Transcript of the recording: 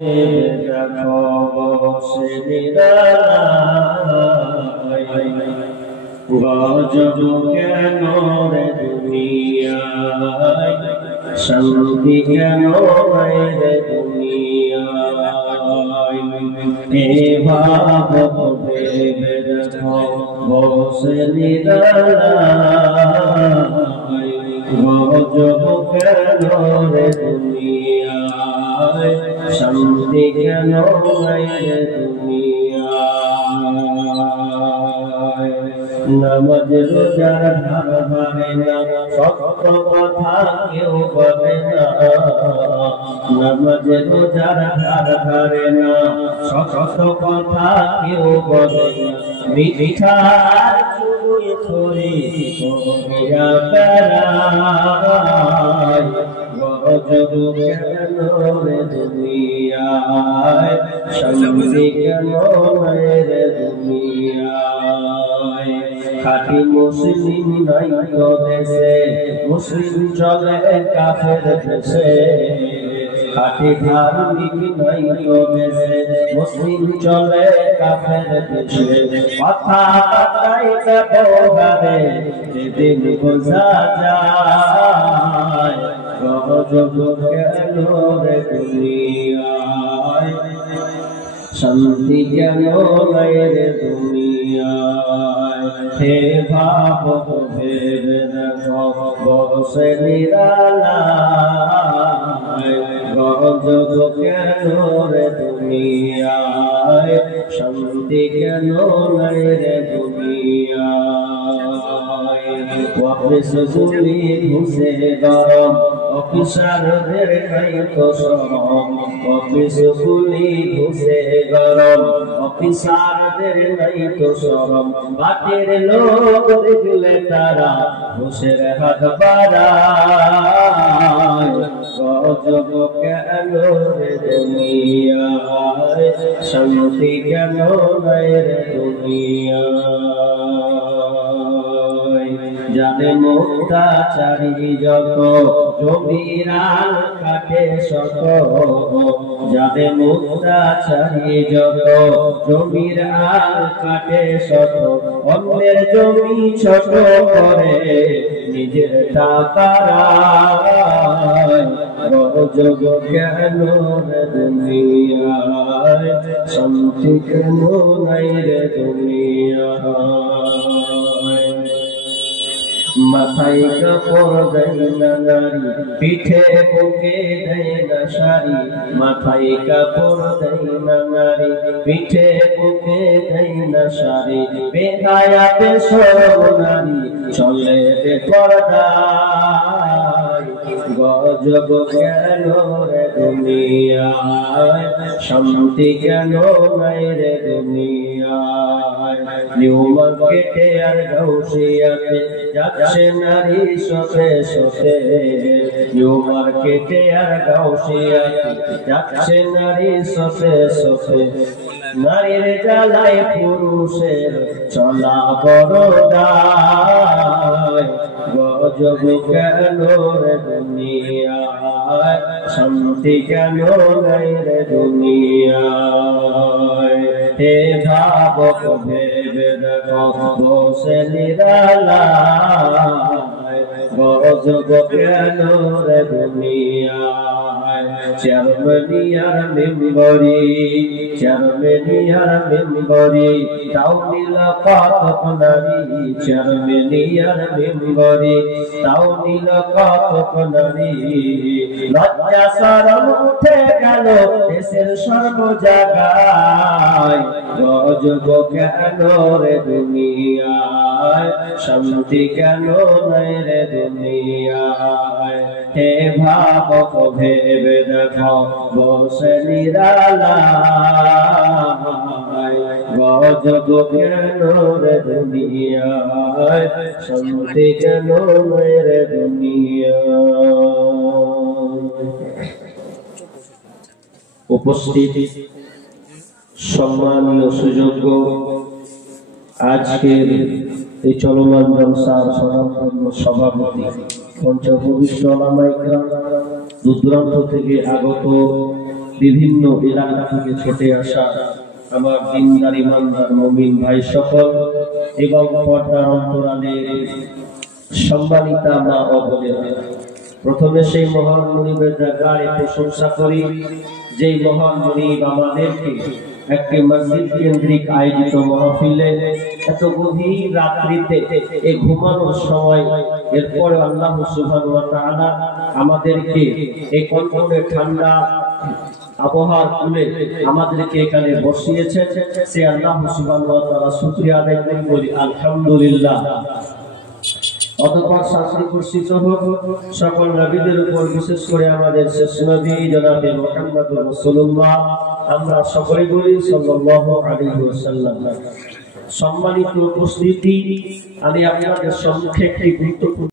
দেখো বসে নিরালায় গজব কেন রে দুনিয়ায় শান্তি কেন রে দুনিয়ায় এভাবে দেখো বসে নিরালায় গজব কেন রে দুনিয়ায় শান্তি কেন রে দুনিয়ায় নামাজ রোজার ধার ধারে না সত্য কথা কেউ বলে না নামাজ রোজার ধার ধারে না সত্য কথা কেউ বলে না মিঠার চুরি ছড়ি করিয়া বেড়ায় গজব কেন রে দুনিয়ায় শান্তি কেন রে দুনিয়ায় খাঁটি মুসলিম নাই তো দেশে মুসলিম চলে কাফের দেশে খাঁটি ধার্মিক নাই তো দেশে মুসলিম চলে কাফের দেশে কথা পাতাই ব্যবহারে যেদিন বোঝা যায় গজব কেন রে দুনিয়ায় শান্তি কেন রে দুনিয়ায় হে ভাব ভেবে দেখো বসে নিরালায় গজব কেন রে দুনিয়ায় শান্তি কেন রে দুনিয়ায় অফিস গুলি ঘুষে গরম অফিসারদের নাই তো শরম অফিস গুলি ঘুষে গরম অফিসারদের নাই তো শরম বাটের লোক দেখলে তারা ঘুষের হাত বাড়ায় গজব কেন রে দুনিয়ায় শান্তি কেন রে দুনিয়ায় যাদের মুক্তাচারী যত জমিরান কাটে শত যাদের মুক্তাচারী যত জমিরান কাটে শত অন্যের জমি ছোট করে নিজের টাকায় গজব কেন রে দুনিয়ায় শান্তি কেন নাই রে দুনিয়ায় মাথায় কাপড় দেয় না নারী পিঠে বুকে দেয় না শাড়ি মাথায় কাপড় দেয় না নারী পিঠে বুকে দেয় না শাড়ি বেহায়াতে সব নারী চলে বেপরদায় গজব কেন রে দুনিয়ায় শান্তি কেন নাই রে দুনিয়ায় নিউ মার্কেটে আর গাউসিয়াতে যাচ্ছে নারী সতে সতে নিউ মার্কেটে আর গাউসিয়াতে যাচ্ছে নারী সতে সতে নারীর জ্বালায় পুরুষের চলা বড় দায় গজব কেন রে দুনিয়ায় শান্তি কেন নাই রে দুনিয়ায় হে ভাবক ভেবে দেখো বসে নিরালায় গজব কেন রে দুনিয়ায় চেয়ারম্যানিয়ার মেম্বরি চেয়ারম্যানিয়ার মেম্বরি তাও নিল কত নারী চেয়ারম্যানিয়ার মেম্বরি তাও নিল কত নারী লজ্জা শরম উঠে গেল দেশের সর্ব জায়গায় গজব কেন রে দুনিয়ায় শান্তি কেন নাই রে দুনিয়ায় হে ভাবক ভেবে দেখো বসে নিরালায় গজব কেন রে দুনিয়ায় শান্তি কেন নাই রে দুনিয়ায় উপস্থিত সম্মানীয় সুযোগ্য আজকের এই চলমান জলসার সভাপতি পঞ্চভূমিষ্ঠ ওলামায়ে কেরাম দূর দূরান্ত থেকে আগত বিভিন্ন এলাকা থেকে ছুটে আসা আমার দিনদার ইমানদার মুমিন ভাই সকল এবং পর্দার অন্তরালে সম্মানিতা মা ও বোনেরা, প্রথমে সেই মহান মুনিবের দরবারে প্রশংসা করি যেই মহান মুনিব আমাদেরকে একটি মসজিদ কেন্দ্রিক আয়োজিত মাহফিলে এত গভীর রাত্রিতে এই ঘুমানোর সময় এরপরে আল্লাহ সুবহানাহু ওয়া তাআলা আমাদেরকে এই কনকনে ঠান্ডা আবহাওয়ার কুলে আমাদেরকে এখানে বসিয়েছেন। সে আল্লাহ সুবহানাহু ওয়া তাআলা শুকরিয়া আদায় করি, বলি আলহামদুলিল্লাহ। অতঃপর শান্তি বর্ষিত হোক সকল নবীদের উপর, বিশেষ করে আমাদের শেষ নবী জনাবে মুহাম্মদুর রাসূলুল্লাহ। আমরা সকলে বলি সাল্লাল্লাহু আলাইহি ওয়াসাল্লাম। সম্মানিত উপস্থিতি, আমি আপনাদের সম্মুখে একটি গুরুত্বপূর্ণ